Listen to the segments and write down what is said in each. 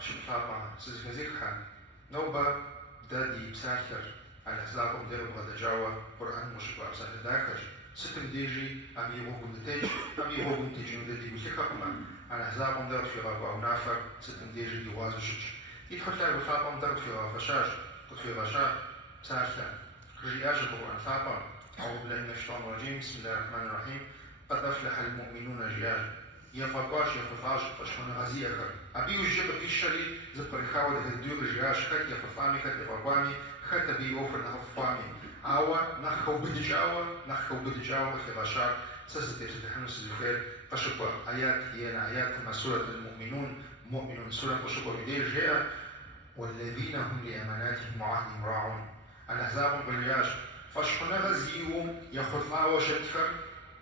شبطابة سيزكزيكها نوبة دادي بساخر على أسلاقهم دير بغدجاوة قرآن مشبع بساخر داخر ستم ديجي أبي غوغن نتيج أبي غوغن نتيج ندي بسيخكما على أسلاقهم دير في غابة ونافر ستم ديجي ديوازو شج يدخل لها بخلاقهم دير في غافشاش قد في غشاء بساخر رجياش القرآن ثابا أعوذ بالله من الشيطان الرجيم بسم الله الرحمن الرحيم قد أفلح المؤمنون جياش يفقاش يفقاش فشخون غزيك أبي وجب بيشري زبر خاود هديو رجياش خد يفقامي خد يفقامي خد أبي أوفر نخفامي عوا نخو بدجاوة في غشاء سستير ستحنو سزخير فشبه آيات هي آيات ما سورة المؤمنون مؤمنون سورة فشبه بدير جاء والذين هم لأماناتهم وعهدهم راعون الأحزاب بالرياش فشخنا غزيهم يخطاوا شتفر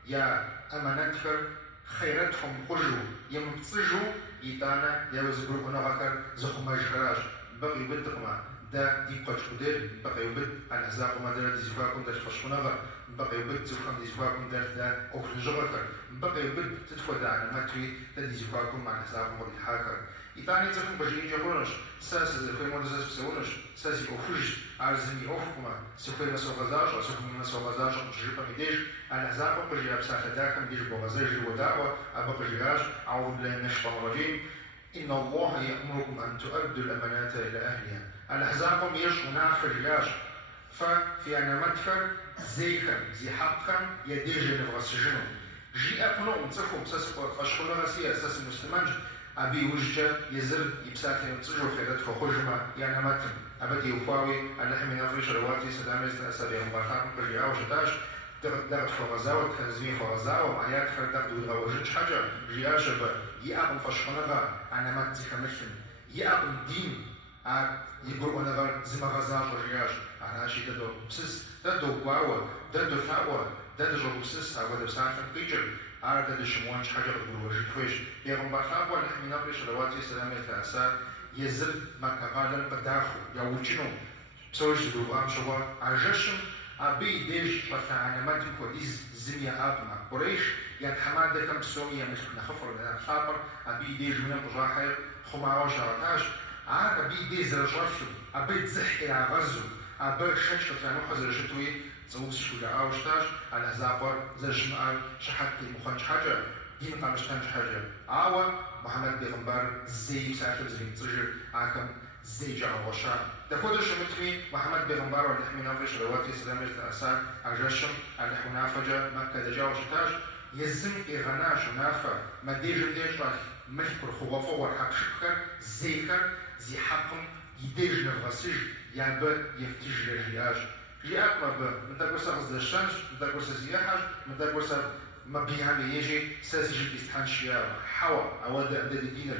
يا أمانتفر خيرتهم قجو يمتصجو يتانا يوزبرو نغكر زخماج خراج بقي بدقما دا دي قاش قدر بقي يبد الأحزاب ما دار دي زفاكم دار فشخنا غا بقي يبد زخم دي زفاكم دار دا أوفر جغكر بقي يبد تتفدى عن ماتوي دا دي زفاكم مع الأحزاب مغرد حاكر يتاني زخم بجيني جاكونش ساس زخم مدزاز بسونش ساسي أوفرج عرزمي أوفكما سخوي مسو غزاج سخوي مسو غزاج جيبا ميديش الأحزاب بجي أبساخ داكم ديش بغزاج ودعوة أبا بجياش أعوذ بالله من الشيطان الرجيم إن الله يأمركم أن تؤدوا الأمانات إلى أهلها الأحزاب يشغل نافر جاش ففي أنا مدفر زيخم زي حقا يديجي نفغسجنو جي أبنو متخو ساسقو فاشخونا غسيا ساس المسلمانج أبي وجه يزر يبساكي نتجو خيرتكو خجمة يعني متن أبدي وفاوي أنا حمي نفرش رواتي سلامي أسابيع مبارخات بجي أو شتاش دغت فغزاوة تخزمي فغزاوة معيات فردق دود غوجج حاجة جياشة يأقم فشخنغا أنا متي خمشن يأقم دين يبرو أنا زما غزاج وجياش أنا شي دادو بسس دادو قواوة دادو ثاوة دادو جو بسس أو دادو سانتن بيجر أنا دادو شموانش حاجة قدرو وجي تويش يغم بارخاب وأنا حمي نفرش رواتي سلامي الثاسات يزر مكافالا بداخو يوجنو بسوش دو أمشوا عجشم أبي ديش وثعنا مدكو إز زمية أبنا قريش يتحمل دكم بسومية مثل نخفر لنا خابر أبي ديش من الرجاحة خماوش عرقاش عاد أبي ديز رجاشو أبي تزحكي غزو أبي شكش وثعنا خزر شتوي تزوز شكولا أوشتاش على زابر زرشمال شحكي مخنش حاجة دين قامشتانش حاجة عاوة محمد بيغمبر زي بساعتهم زي تزجر عاكم زي جاء وشاء دخول شمتمي محمد بيغمبر ونحمي نافش رواتي سلامة الأسان عجشم على حنافجة مكة دجا وشتاج يزم إغناش ونافة ما ديجن ديش راح مشكر خوافة ورحق شكر زيكر زي حقم يديج نغسج يابا يفتج لرجياج جي أقرب من تقرص غزدشتانش من تقرص زياحاج من تقرص ما بيعمل يجي ساسي بيستحن شيا حوا أو ده دينر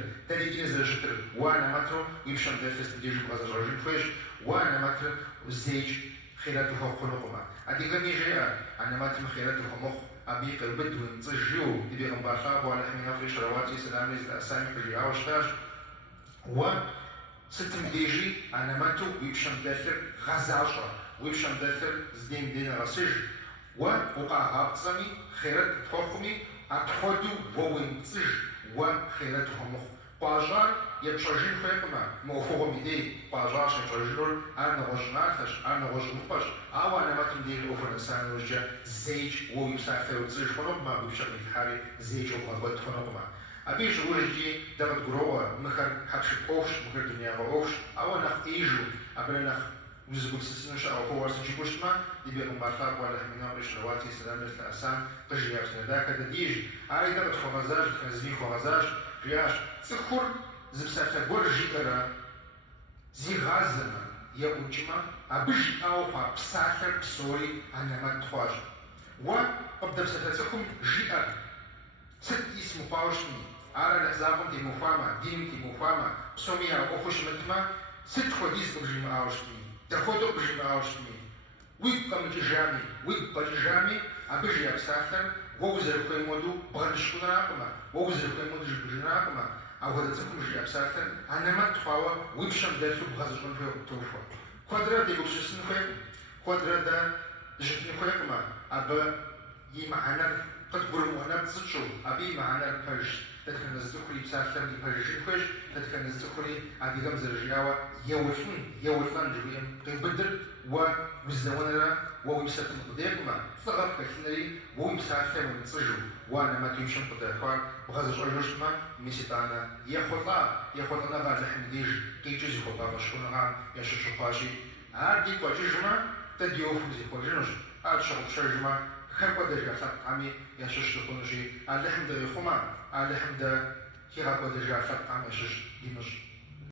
زي شتر وأنا متر ويمشي من درس ديجي بغاز جورجين تويش وأنا متر وزيج خيراته خلقما أديك ميجي أنا متر خيراته مخ أبي قلبت ونتجيو تبي غنبارخاب وأنا حمي نفرش رواتي سلامي الأسامي كجي أوشتاش و ستم ديجي أنا متر ويمشي من درس غزاشة ويمشي من درس زدين دين راسج وقع غابصمي خيرات تخوخمي أتخدو ووينتج وخيراتهم مخ باجار يبشرجين خيقما موفوغ ميدي باجار شنجرجلول أنا غجناتش أنا غجنوباش أو أنا ما تمدي الأوفر إنسان وجه زيج ويسافر وتسج خنوبما بشكل الحالي زيج وقبض خنوبما أبيش وجدي دغت قروة مخر حكش أوفش مخر دنيا أوفش أو نخ إيجو أبنا نخ وزبط سنش أو هو ورسنجي بوشتما يبي مبارخاب ولا حمينا ورش رواتي سلامة الأسان قجي يابسنا داك دديج عاي دغت خغزاج خزمي خغزاج رياش تخور زبساتا ورجي أرا زي غازنا يا أنجما أبيش أوفا بساخر بسوري أنا ما تخواج وأبدأ بساتاتكم جي أرا ست اسم باوشني على الأحزاب تي مفاهمة دين تي مفاهمة بسوميا أخوش متما ست خديس بجي معاوشني تاخدو بجي معاوشني ويبقى متجامي ويبقى جامي أبيجي أبساخر ووزر كويمودو بغنشكونا راكما ووزر كويمودو جبجي راكما أو هذا تكون جي أبساخر أنا ما تخواوا ويبشم دارتو بغازجون فيو توفا كوادرا دي بوكسوسن خويك كوادرا دا جتني خويكما أبا يمعنا قد برمونا بزتشو أبي معنا الكرش تدخل الزخري بسافر دي بجيكوش تدخل الزخري عادي جمز الرجاوة يوفن جويم تبدر وزنونا ويمسك مقدمة فقط كثيري ويمسافر ونتصجو وانا ما تمشي قدر بغاز الجوش ما ميسيتانا يخطنا بعد الحمديج كيجي خطا بشكونا يشوفاشي عادي كوجيجما تديوف زي كوجينوش عاد شرجما خير قدر يخط عمي يشوش تكونشي على الحمد يخما على الحمد كي غاكو ديجا خط عمي يشوش دينوش